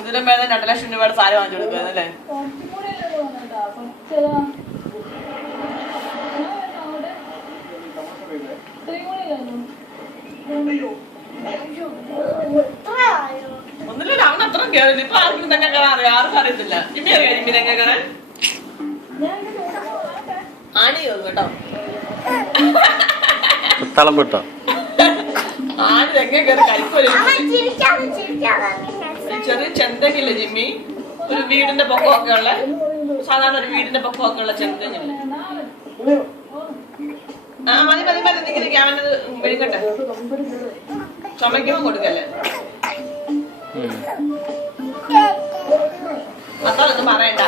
ഇതിലും വേണം 2 ലക്ഷം രൂപയുടെ സാരി വാങ്ങിച്ചു കൊടുക്കുന്നല്ലേ? ഒന്നില്ല, അവൻ അത്ര കേറില്ല. ഇപ്പൊ ആർക്കും തന്നെ അറിയാം, ആർക്കും അറിയത്തില്ല. ജിമ്മി അറിയാം ജിമ്മി തന്നെ കയറാൻ ആണിയോ കേട്ടോ. തളം വിട്ടോ ആണി തെങ്ങ കയറി കരിക്കോല. ചെറിയ ചെന്തങ്ങില്ലേ ജിമ്മി? ഒരു വീടിന്റെ പൊക്കമൊക്കെ ഉള്ള, സാധാരണ ഒരു വീടിന്റെ പൊക്കമൊക്കെ ഉള്ള ചെന്തങ്ങില്ലേ? ആ മതി മതി മതി, നിൽക്കി അവനത് വിഴുങ്ങട്ടെ. ചുമക്കുമ്പോ കൊടുക്കല്ലേ? അതൊന്നും പറയണ്ട.